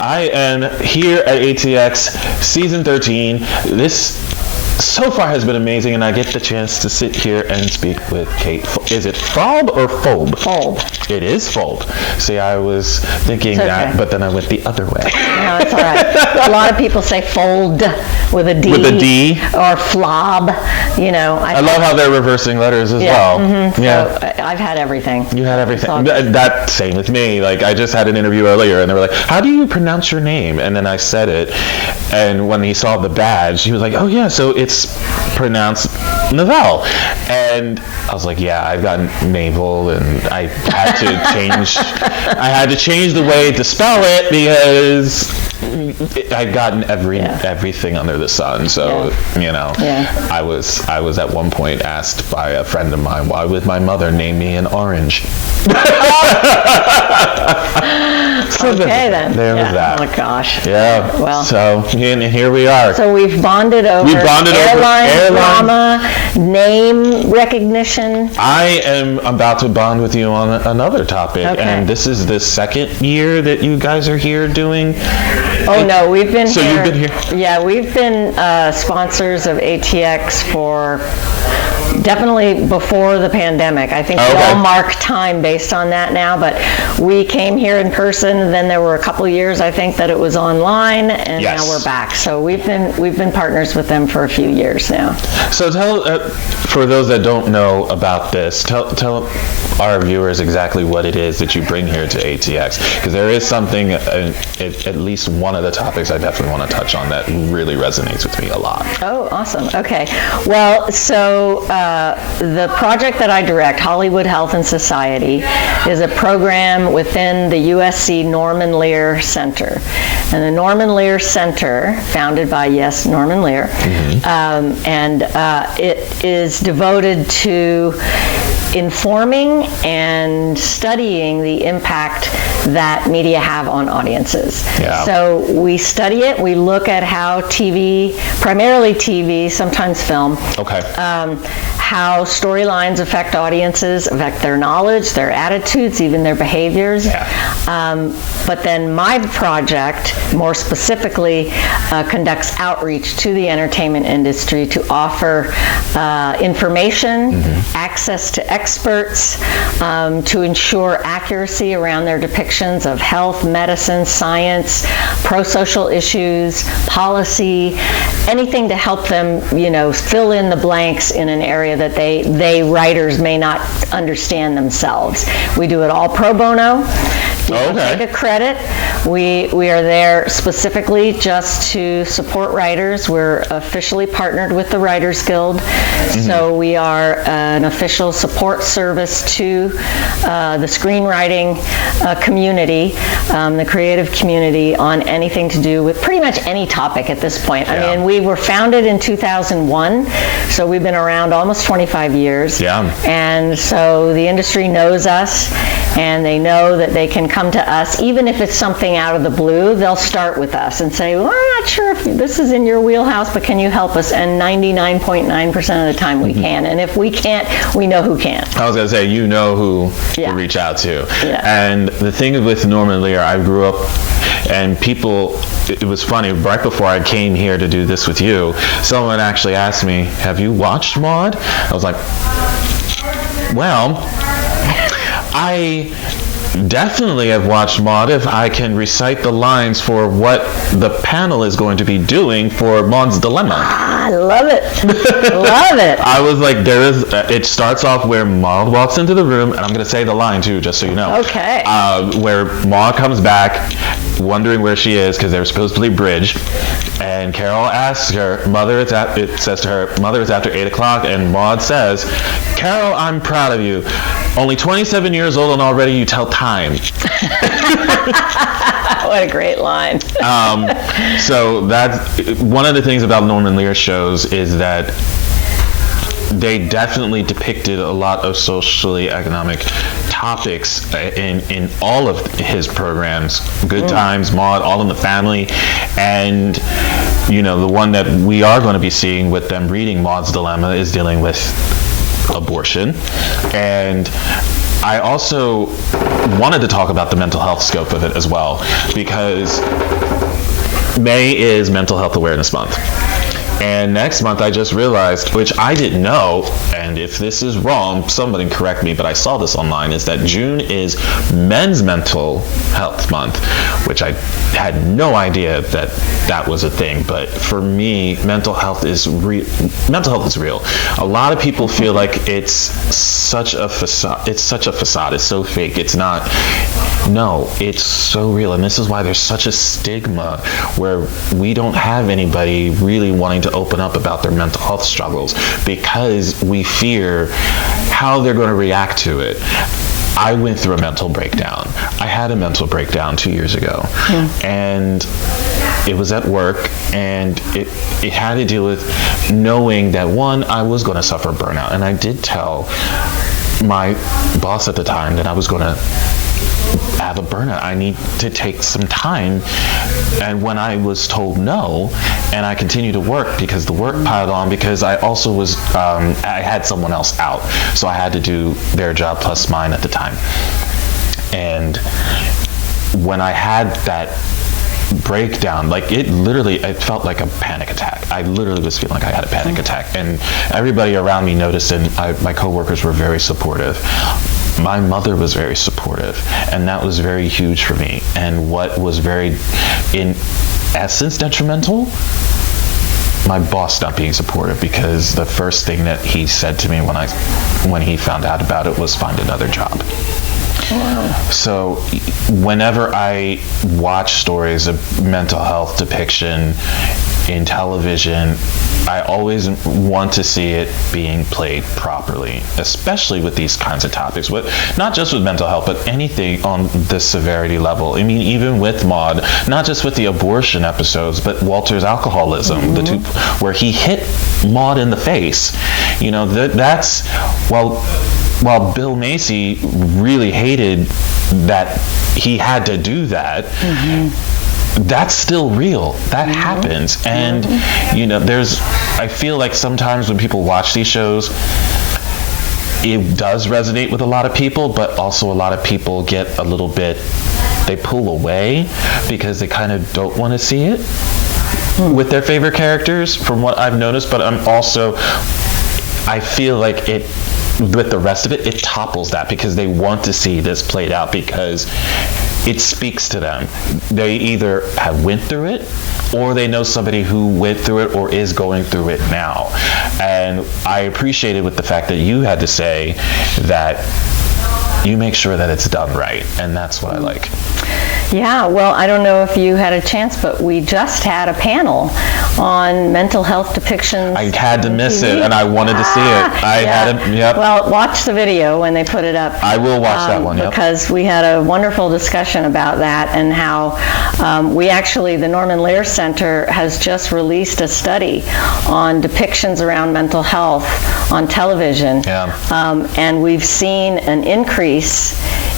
I am here at ATX Season 13. This so far has been amazing, and I get the chance to sit here and speak with Kate. Is it Folb or Folb? Folb. It is Folb. See, I was thinking that, but then I went the other way. No, it's all right. A lot of people say fold with a D. With a D? Or flob. You know. I love how they're reversing letters as well. Mm-hmm. Yeah. So I've had everything. You had everything. That same with me. Like, I just had an interview earlier, and they were like, "How do you pronounce your name?" And then I said it, and when he saw the badge, he was like, "Oh yeah, so it's pronounced Novell." And I was like, "Yeah, I've got Naval," and I had to change the way to spell it because I'd gotten everything under the sun. So you know, I was at one point asked by a friend of mine, "Why would my mother name me an orange?" So okay then. There was that. Oh my gosh. Yeah. Well. So here we are. So we've bonded over airline drama, name recognition. I am about to bond with you on another topic, and this is the second year that you guys are here doing. Oh no, we've been here. So you've been here? Yeah, we've been sponsors of ATX for definitely before the pandemic. I think we all mark time based on that now, but we came here in person, and then there were a couple years, I think, that it was online, and now we're back. So we've been partners with them for a few years now. So tell, for those that don't know about this, tell our viewers exactly what it is that you bring here to ATX, because there is something, at least one of the topics I definitely want to touch on that really resonates with me a lot. Oh, awesome. Okay. Well, so the project that I direct, Hollywood Health and Society, is a program within the USC Norman Lear Center. And the Norman Lear Center, founded by, Norman Lear, and it is devoted to informing and studying the impact that media have on audiences. Yeah. So we study it, we look at how TV, primarily TV, sometimes film, how storylines affect audiences, affect their knowledge, their attitudes, even their behaviors. Yeah. But then my project, more specifically, conducts outreach to the entertainment industry to offer information, access to experts, to ensure accuracy around their depictions of health, medicine, science, pro-social issues, policy, anything to help them, fill in the blanks in an area that they writers may not understand themselves. We do it all pro bono. You don't take a credit. We are there specifically just to support writers. We're officially partnered with the Writers Guild, so we are an official support service to the screenwriting community, the creative community, on anything to do with pretty much any topic at this point. I mean, we were founded in 2001, so we've been around almost 25 years. Yeah. And so the industry knows us, and they know that they can come to us, even if it's something out of the blue. They'll start with us and say, "Well, I'm not sure if this is in your wheelhouse, but can you help us?" And 99.9% of the time we can. And if we can't, we know who can. I was going to say, you know who to reach out to. Yeah. And the thing with Norman Lear, I grew up, and people, it was funny, right before I came here to do this with you, someone actually asked me, "Have you watched Maude?" I was like, well, I definitely have watched Maude if I can recite the lines for what the panel is going to be doing for Maude's Dilemma. I love it. Love it. I was like, it starts off where Maude walks into the room, and I'm going to say the line too, just so you know. Okay. Where Maude comes back, wondering where she is, because they were supposed to be bridge, and Carol asks her, it says to her, "Mother, it's after 8 o'clock, and Maude says, "Carol, I'm proud of you. Only 27 years old and already you tell time." What a great line. So that's one of the things about Norman Lear shows, is that they definitely depicted a lot of socially economic topics in all of his programs. Good Times, Maude, All in the Family, and the one that we are going to be seeing with them reading Maude's Dilemma is dealing with abortion. And I also wanted to talk about the mental health scope of it as well, because May is Mental Health Awareness Month. And next month I just realized, which I didn't know, and if this is wrong, somebody correct me, but I saw this online, is that June is Men's Mental Health Month, which I had no idea that that was a thing. But for me, mental health is real. Mental health is real. A lot of people feel like it's such a facade. It's such a facade. It's so fake. It's not. No, it's so real. And this is why there's such a stigma where we don't have anybody really wanting to open up about their mental health struggles, because we fear how they're going to react to it. I went through a mental breakdown. I had a mental breakdown 2 years ago. And it was at work, and it had to do with knowing that, one, I was going to suffer burnout. And I did tell my boss at the time that I was going to have a burnout. I need to take some time. And when I was told no, and I continued to work because the work piled on, because I also was, I had someone else out. So I had to do their job plus mine at the time. And when I had that breakdown, like it felt like a panic attack. I literally was feeling like I had a panic attack. And everybody around me noticed, and my coworkers were very supportive. My mother was very supportive, and that was very huge for me. And what was very, in essence, detrimental, my boss not being supportive, because the first thing that he said to me when he found out about it was find another job. Wow. So whenever I watch stories of mental health depiction in television, I always want to see it being played properly, especially with these kinds of topics. Not just with mental health, but anything on the severity level. I mean, even with Maude, not just with the abortion episodes, but Walter's alcoholism, the two where he hit Maude in the face. You know, that's while Bill Macy really hated that he had to do that. That's still real. That happens. And, you know, I feel like sometimes when people watch these shows, it does resonate with a lot of people, but also a lot of people get a little bit, they pull away because they kind of don't want to see it with their favorite characters, from what I've noticed. But I feel like with the rest of it, it topples that, because they want to see this played out, because it speaks to them. They either have went through it, or they know somebody who went through it or is going through it now. And I appreciated with the fact that you had to say that you make sure that it's done right, and that's what I like. Yeah, well, I don't know if you had a chance, but we just had a panel on mental health depictions. I had to miss it, and I wanted to see it. Yep. Well, watch the video when they put it up. I will watch that one, because we had a wonderful discussion about that, and how the Norman Lear Center has just released a study on depictions around mental health on television. And we've seen an increase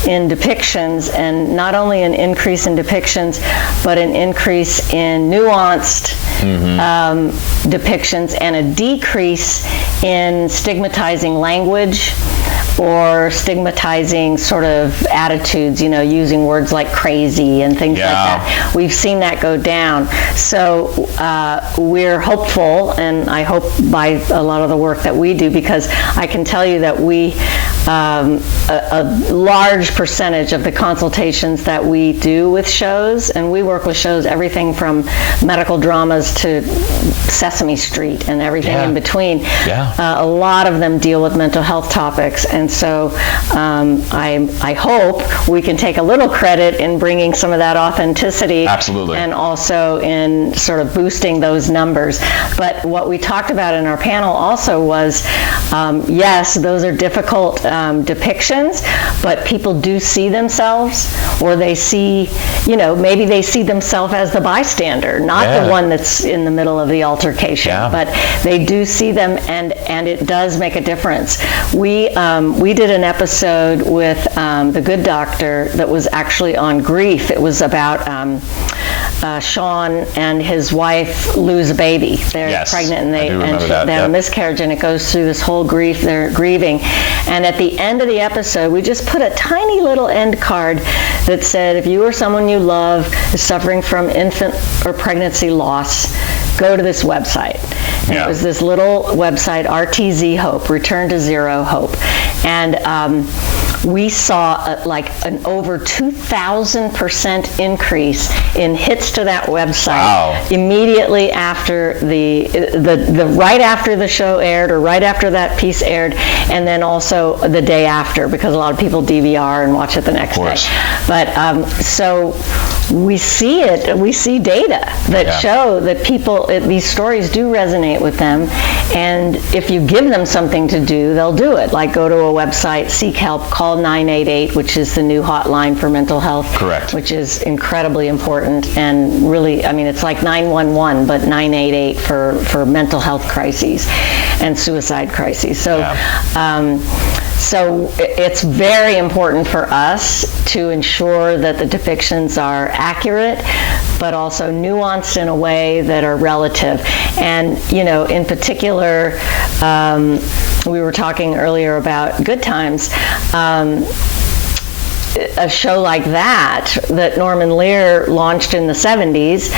in depictions, and not only an increase in depictions, but an increase in nuanced depictions, and a decrease in stigmatizing language or stigmatizing sort of attitudes, using words like crazy and things like that. We've seen that go down. So we're hopeful, and I hope by a lot of the work that we do, because I can tell you that a large percentage of the consultations that we do with shows, and we work with shows, everything from medical dramas to Sesame Street and everything in between. A lot of them deal with mental health topics, and so I hope we can take a little credit in bringing some of that authenticity. Absolutely. And also in sort of boosting those numbers. But what we talked about in our panel also was, yes, those are difficult depictions, but people do see themselves, or they see, maybe they see themselves as the bystander, not the one that's in the middle of the altercation, but they do see them, and it does make a difference. We did an episode with The Good Doctor that was actually on grief. It was about Sean and his wife lose a baby. They're pregnant and they had a miscarriage, and it goes through this whole grief. They're grieving, and at the end of the episode, we just put a tiny little end card that said, if you or someone you love is suffering from infant or pregnancy loss, go to this website. And it was this little website, RTZ Hope, Return to Zero Hope. And we saw like an over 2,000% increase in hits to that website immediately after the right after the show aired, or right after that piece aired, and then also the day after, because a lot of people DVR and watch it the next day. But so we see data that show that people, these stories do resonate with them, and if you give them something to do, they'll do it. Like go to a website, seek help, call 988, which is the new hotline for mental health. Correct. Which is incredibly important, and really, I mean, it's like 911, but 988 for mental health crises and suicide crises. So, so it's very important for us to ensure that the depictions are accurate, but also nuanced in a way that are relative. And, you know, in particular, we were talking earlier about Good Times. A show like that Norman Lear launched in the 70s,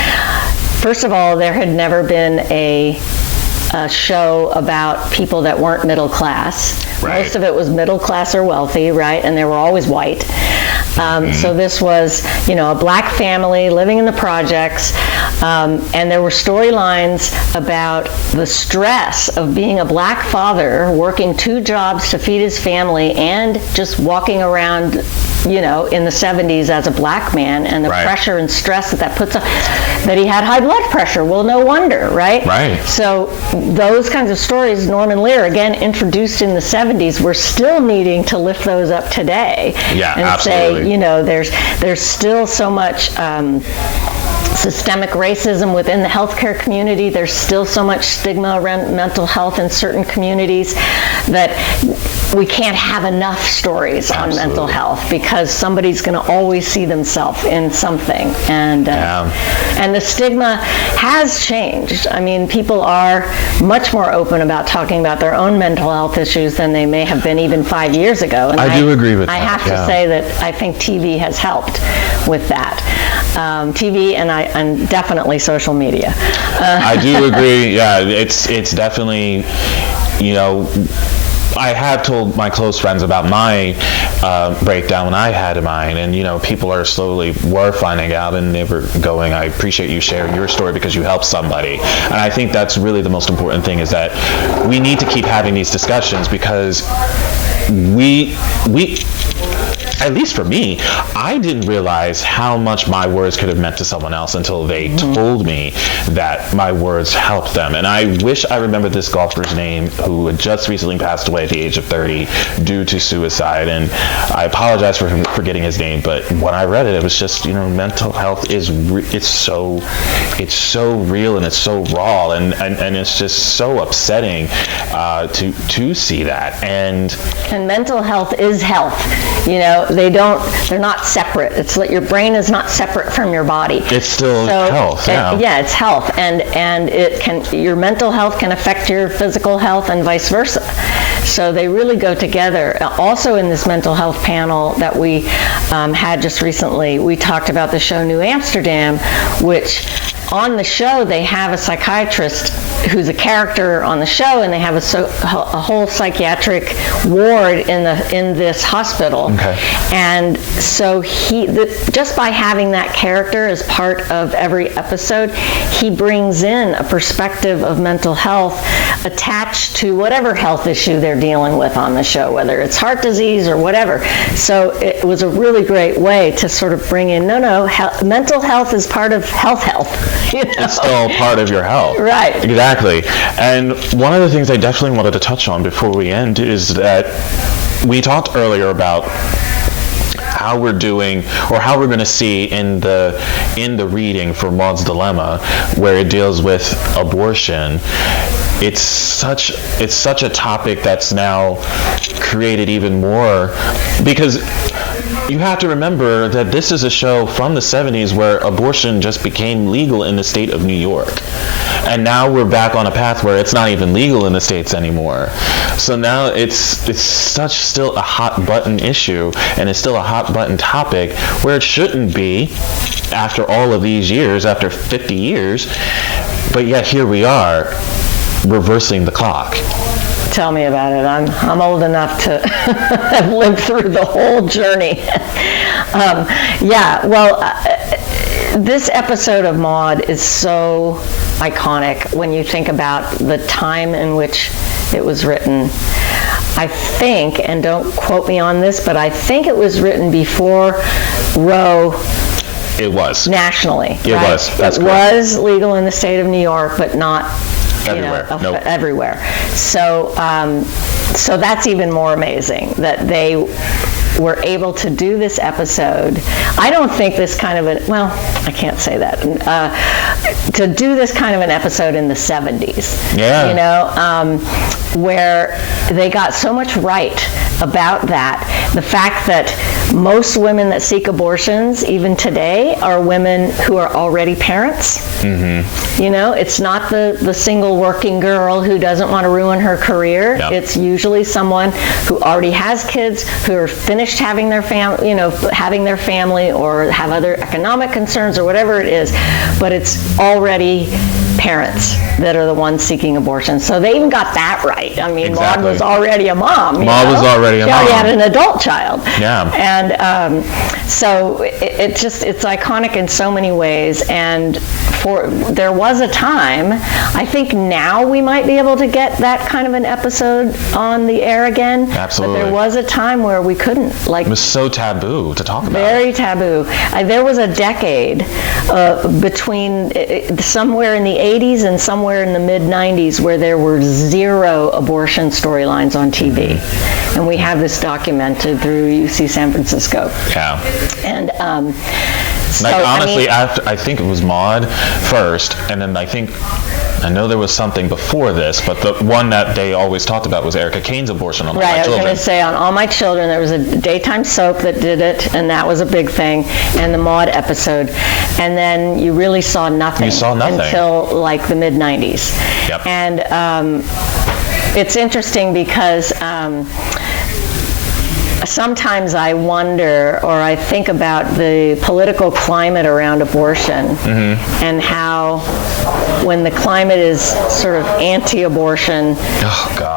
first of all, there had never been a show about people that weren't middle class. Right. Most of it was middle class or wealthy, right? And they were always white. So this was, you know, a black family living in the projects, and there were storylines about the stress of being a black father, working 2 jobs to feed his family, and just walking around, you know, in the 70s as a black man, and the pressure and stress that puts on, that he had high blood pressure. Well, no wonder, right? Right. So those kinds of stories, Norman Lear, again, introduced in the 70s, we're still needing to lift those up today. Yeah, and absolutely. Say, you know, there's still so much systemic racism within the healthcare community. There's still so much stigma around mental health in certain communities that we can't have enough stories on mental health, because somebody's going to always see themselves in something. And and the stigma has changed. I mean, people are much more open about talking about their own mental health issues than they may have been even 5 years ago. And I do agree with that. I have to say that I think TV has helped with that. TV and definitely social media. I do agree. Yeah, it's definitely, you know, I have told my close friends about my breakdown when I had mine, and you know, people were finding out, and they were going, I appreciate you sharing your story because you helped somebody. And I think that's really the most important thing, is that we need to keep having these discussions, because we at least for me, I didn't realize how much my words could have meant to someone else until they told me that my words helped them. And I wish I remembered this golfer's name, who had just recently passed away at the age of 30 due to suicide. And I apologize for forgetting his name, but when I read it, it was just, you know, mental health is it's so real, and it's so raw, and it's just so upsetting to see that. And mental health is health. You know, they're not separate. It's like your brain is not separate from your body. It's still health. Yeah, it's health, and your mental health can affect your physical health and vice versa. So they really go together. Also, in this mental health panel that we had just recently, we talked about the show New Amsterdam, which on the show they have a psychiatrist who's a character on the show, and they have a whole psychiatric ward in this hospital. Okay. And so just by having that character as part of every episode, he brings in a perspective of mental health attached to whatever health issue they're dealing with on the show, whether it's heart disease or whatever. So it was a really great way to sort of bring in, mental health is part of health. You know? It's still part of your health. Right. Exactly. And one of the things I definitely wanted to touch on before we end is that we talked earlier about how we're doing, or how we're going to see in the reading for Maud's Dilemma, where it deals with abortion. It's such a topic that's now created even more, because you have to remember that this is a show from the 70s where abortion just became legal in the state of New York. And now we're back on a path where it's not even legal in the States anymore. So now it's such still a hot button issue, and it's still a hot button topic where it shouldn't be after all of these years, after 50 years. But yet here we are, reversing the clock. Tell me about it. I'm old enough to have lived through the whole journey. This episode of Maude is so iconic when you think about the time in which it was written. I think, and don't quote me on this, but I think it was written before Roe. It was. Nationally. It right? was. That's it correct. was legal in the state of New York, but not everywhere. Everywhere. So that's even more amazing that they were able to do this episode. I don't think this kind of I can't say that. To do this kind of an episode in the 70s. Yeah. Where they got so much right about that. The fact that most women that seek abortions, even today, are women who are already parents. Mm-hmm. It's not the single working girl who doesn't want to ruin her career. Yep. It's usually someone who already has kids, who are finished having their family, or have other economic concerns or whatever it is, but it's already parents that are the ones seeking abortion. So they even got that right. I mean, exactly. Maude was already a mom. Maude was already a mom. She already had an adult child. Yeah. And so it's iconic in so many ways. And there was a time, I think now we might be able to get that kind of an episode on the air again. Absolutely. But there was a time where we couldn't. It was so taboo to talk about. Very taboo. There was a decade between somewhere in the 80s and somewhere in the mid-90s where there were 0 abortion storylines on TV. And we have this documented through UC San Francisco. Yeah. And honestly, I think it was Maude first, and then I know there was something before this, but the one that they always talked about was Erica Kane's abortion on All My Children. Right, I was going to say on All My Children, there was a daytime soap that did it, and that was a big thing, and the Maude episode. And then you really saw nothing. You saw nothing. Until like the mid-90s. Yep. And it's interesting because sometimes I wonder, or I think about the political climate around abortion, and how when the climate is sort of anti-abortion,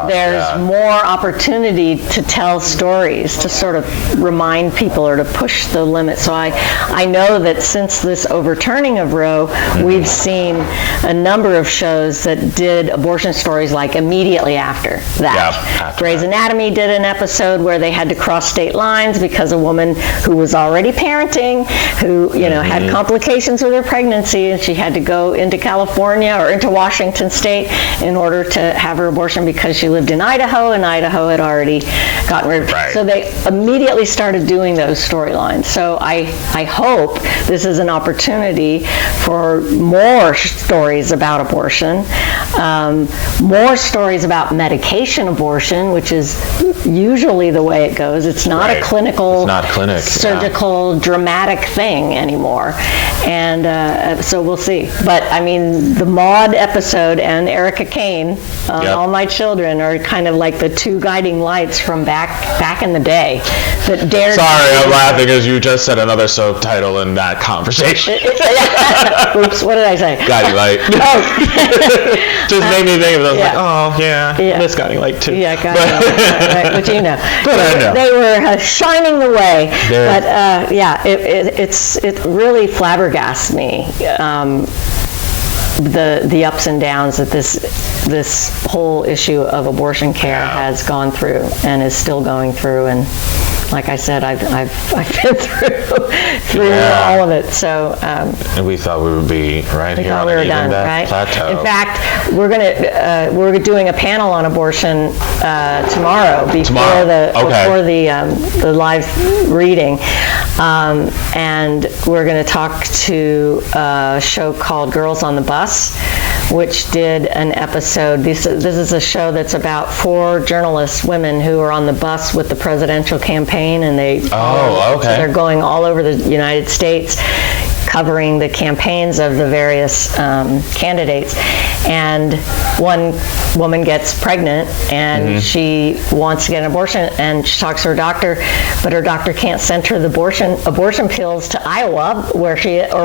there's more opportunity to tell stories, to sort of remind people or to push the limit. So I know that since this overturning of Roe, we've seen a number of shows that did abortion stories like immediately after that. Yeah, Grey's Anatomy did an episode where they had to cross state lines because a woman who was already parenting, who had complications with her pregnancy, and she had to go into California or into Washington State in order to have her abortion because she lived in Idaho, and Idaho had already gotten rid of her. Right. So they immediately started doing those storylines. So I hope this is an opportunity for more stories about abortion, more stories about medication abortion, which is usually the way it goes. It's not a clinical, surgical, dramatic thing anymore. And so we'll see. But I mean, the Maude episode and Erica Kane on All My Children are kind of like the two guiding lights from back in the day that dared. Sorry, I'm laughing because you just said another soap title in that conversation. Oops, what did I say? Guiding Light. Oh. Just made me think of those. Miss Guiding Light too. Yeah, Guiding Light, right, which you know. But I know. They were shining the way. But it really flabbergasts me. The ups and downs that this whole issue of abortion care has gone through and is still going through, and like I said, I've been through all of it. So and we thought we would be right here on we were an done, even right? plateau. In fact, we're doing a panel on abortion tomorrow before the live reading, and we're going to talk to a show called Girls on the Bus, which did an episode. This is a show that's about 4 journalists, women, who are on the bus with the presidential campaign, and so they're going all over the United States covering the campaigns of the various candidates. And one woman gets pregnant, and she wants to get an abortion, and she talks to her doctor, but her doctor can't send her the abortion pills to Iowa, or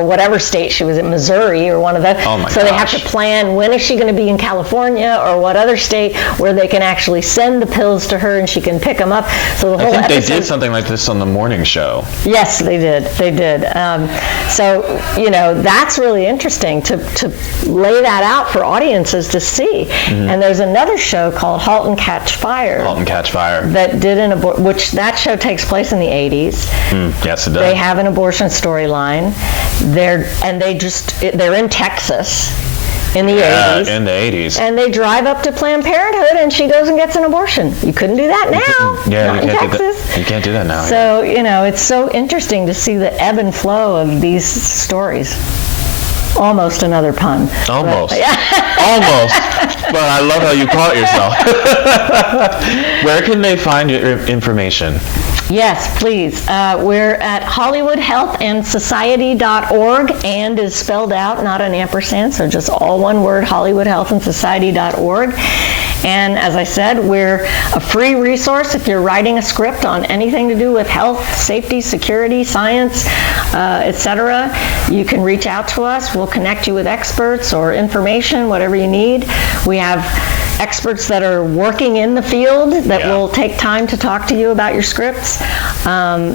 whatever state she was in, Missouri or one of those. So they have to plan, when is she going to be in California or what other state where they can actually send the pills to her and she can pick them up. So the whole I think they did something like this on the morning show. Yes, they did. So, that's really interesting to lay that out for audiences to see. And there's another show called Halt and Catch Fire. Halt and Catch Fire. That did which that show takes place in the 80s. Yes, it does. They have an abortion storyline. They're in Texas in the 80s. In the 80s. And they drive up to Planned Parenthood, and she goes and gets an abortion. You couldn't do that now. Not in Texas. You can't do that now. So, it's so interesting to see the ebb and flow of these stories. Almost another pun. Almost. Almost. But I love how you caught yourself. Where can they find your information? Yes, please. We're at HollywoodHealthAndSociety.org, and is spelled out, not an ampersand, so just all one word, HollywoodHealthAndSociety.org. And as I said, we're a free resource if you're writing a script on anything to do with health, safety, security, science, etc. You can reach out to us. We'll connect you with experts or information, whatever you need. We have experts that are working in the field that will take time to talk to you about your scripts, and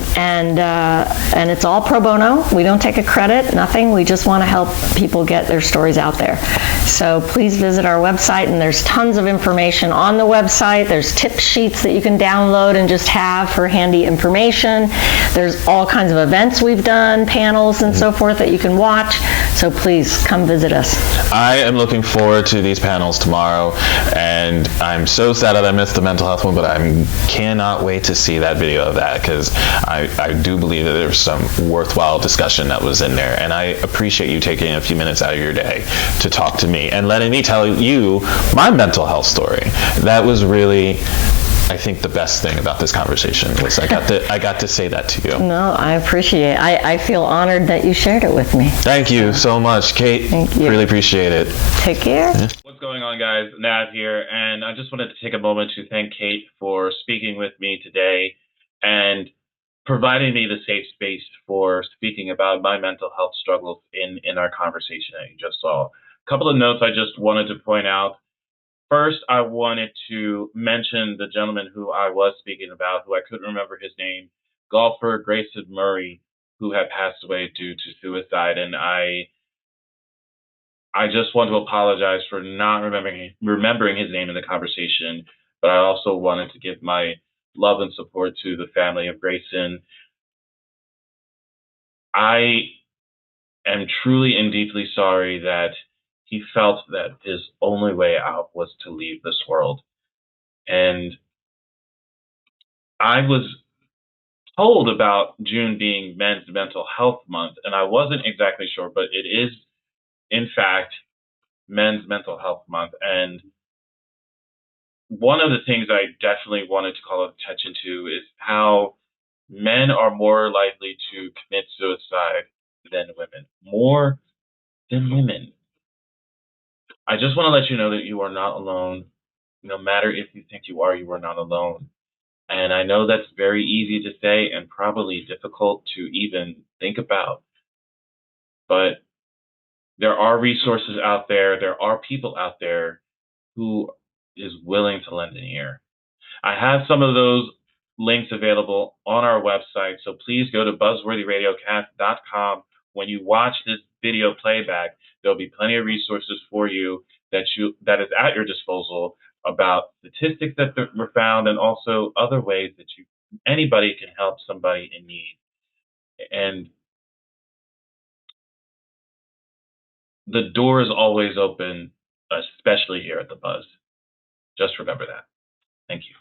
it's all pro bono. We don't take a credit, nothing. We just want to help people get their stories out there. So please visit our website, and there's tons of information on the website. There's tip sheets that you can download and just have for handy information. There's all kinds of events we've done, panels and so forth that you can watch. So please come visit us. I am looking forward to these panels tomorrow. And I'm so sad that I missed the mental health one, but I cannot wait to see that video of that, because I do believe that there's some worthwhile discussion that was in there. And I appreciate you taking a few minutes out of your day to talk to me and letting me tell you my mental health story. That was really, I think, the best thing about this conversation was I got to say that to you. No, I appreciate it. I feel honored that you shared it with me. Thank you so much, Kate. Thank you. Really appreciate it. Take care. What's going on, guys? Nav here, and I just wanted to take a moment to thank Kate for speaking with me today and providing me the safe space for speaking about my mental health struggles in our conversation that you just saw. A couple of notes I just wanted to point out. First, I wanted to mention the gentleman who I was speaking about, who I couldn't remember his name, golfer Grayson Murray, who had passed away due to suicide. And I just want to apologize for not remembering his name in the conversation, but I also wanted to give my love and support to the family of Grayson. I am truly and deeply sorry that he felt that his only way out was to leave this world. And I was told about June being Men's Mental Health Month, and I wasn't exactly sure, but it is, in fact, Men's Mental Health Month. And one of the things I definitely wanted to call attention to is how men are more likely to commit suicide than women, more than women. I just want to let you know that you are not alone. No matter if you think you are not alone. And I know that's very easy to say and probably difficult to even think about. But there are resources out there. There are people out there who is willing to lend an ear. I have some of those links available on our website. So please go to buzzworthyradiocast.com. When you watch this video playback, there'll be plenty of resources for you that is at your disposal about statistics that were found, and also other ways that anybody can help somebody in need. And the door is always open, especially here at the Buzz. Just remember that. Thank you.